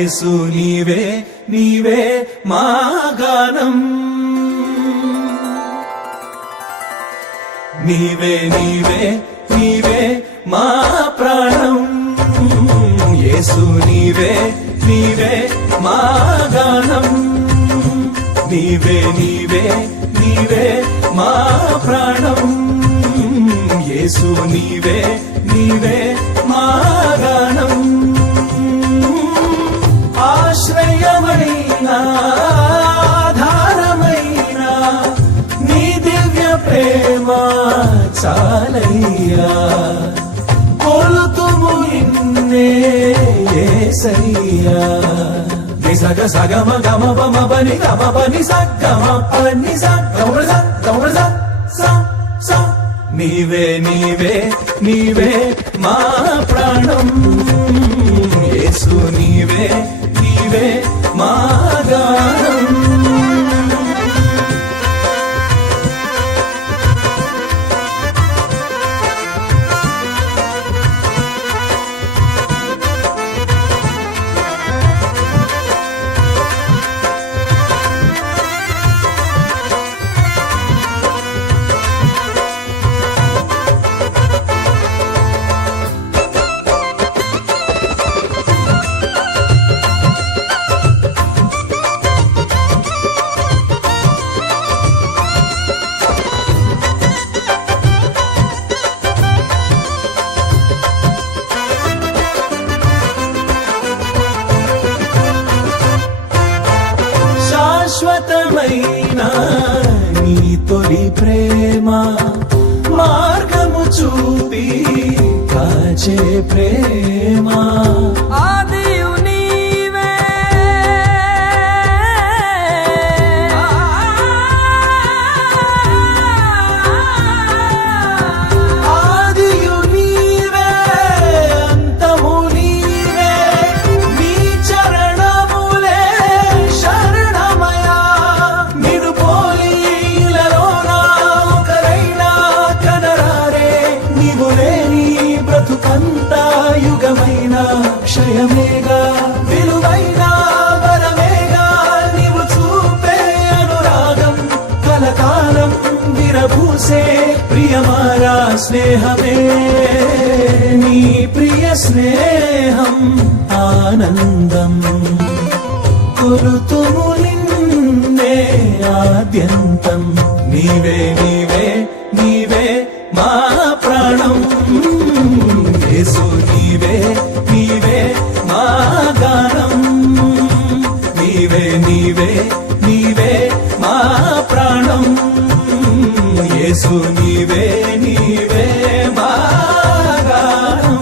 యేసు నీవే నీవే మా గానం నీవే నీవే నీవే మా ప్రాణం యేసు నీవే నీవే మా గానం నీవే నీవే నీవే మా ప్రాణం యేసు నీవే నీవే మా గానం ఆశ్రయమైన ఆధారమైన నీ దివ్య ప్రేమ చాలయ్యా కొలుతుము నిన్నే యేసయ్యా సగ సగమ గమ బమ బని గమ బని సగమ పని సగమ స నీవే నీవే నీవే మా ప్రాణం యేసు నీవే నీవే మా గానం శాశ్వతమైన నీ తొలి ప్రేమ మార్గము చూపి కాచే ప్రేమ ఆదియు నీవే ఆదియు నీవే అంతము నీవే నీ చరణములే క్షయమేగా విలువైన వరమేగా నీవు చూపే అనురాగం కలకాలం విరబూసే ప్రియమారా స్నేహమే నీ ప్రియ స్నేహం ఆనందం కొలుతుము నిన్నే ఆద్యంతం నీవే నీవే నీవే మా ప్రాణం యేసు నీవే నీవే మా గానం నీవే నీవే నీవే మా ప్రాణం యేసు నీవే నీవే మా గానం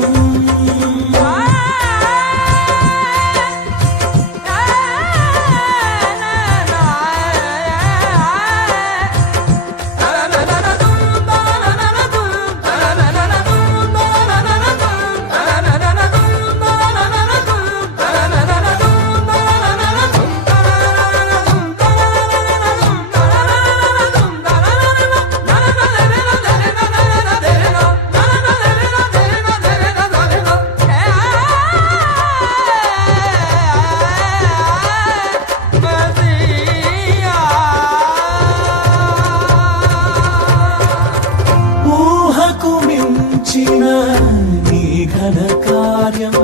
నీ ఘన కార్యం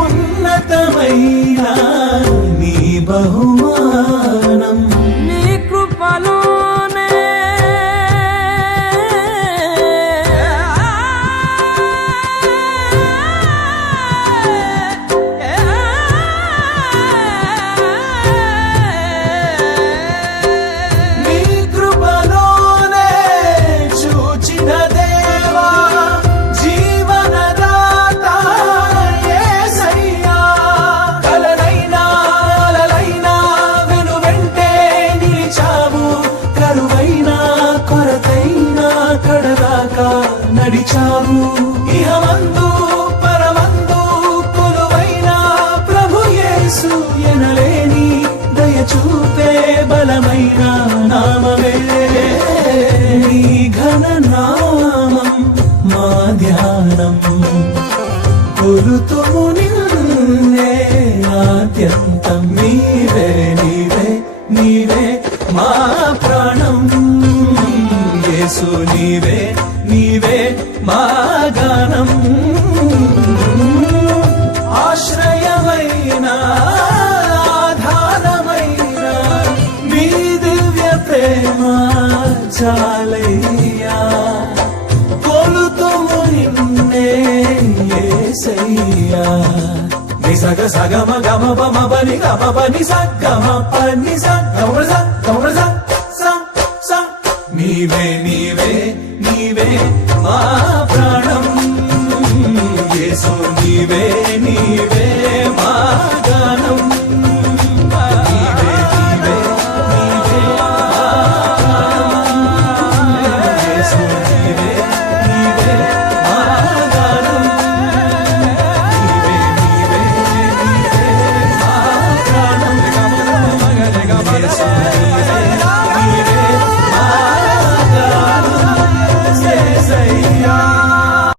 ఉన్నతమైన నీ బహుమానం నీ కృపలోనే నీ కృపలోనే చూచిన దేవా జీవనదాత యేసయ్యా కలనైనా అలలైనా వెనువెంటే నిలిచావు కరువైనా కొరతైనా కడదాకా నడిచావు ఇహమందు పరమందు కొలువైన ప్రభు యేసు ఎనలేని దయ చూపే బలమైన నామమే నీ ఘన నామం మా ధ్యానం కొలుతుము నిన్నే చాలయ్యా కొలుతుము నిన్నే యేసయ్యా నిసగ సగమ గమ పమ పని గమ పని సగమ పని సగమ సగమ స నీవే నీవే నీవే మా ప్రాణం యేసు నీవే నీవే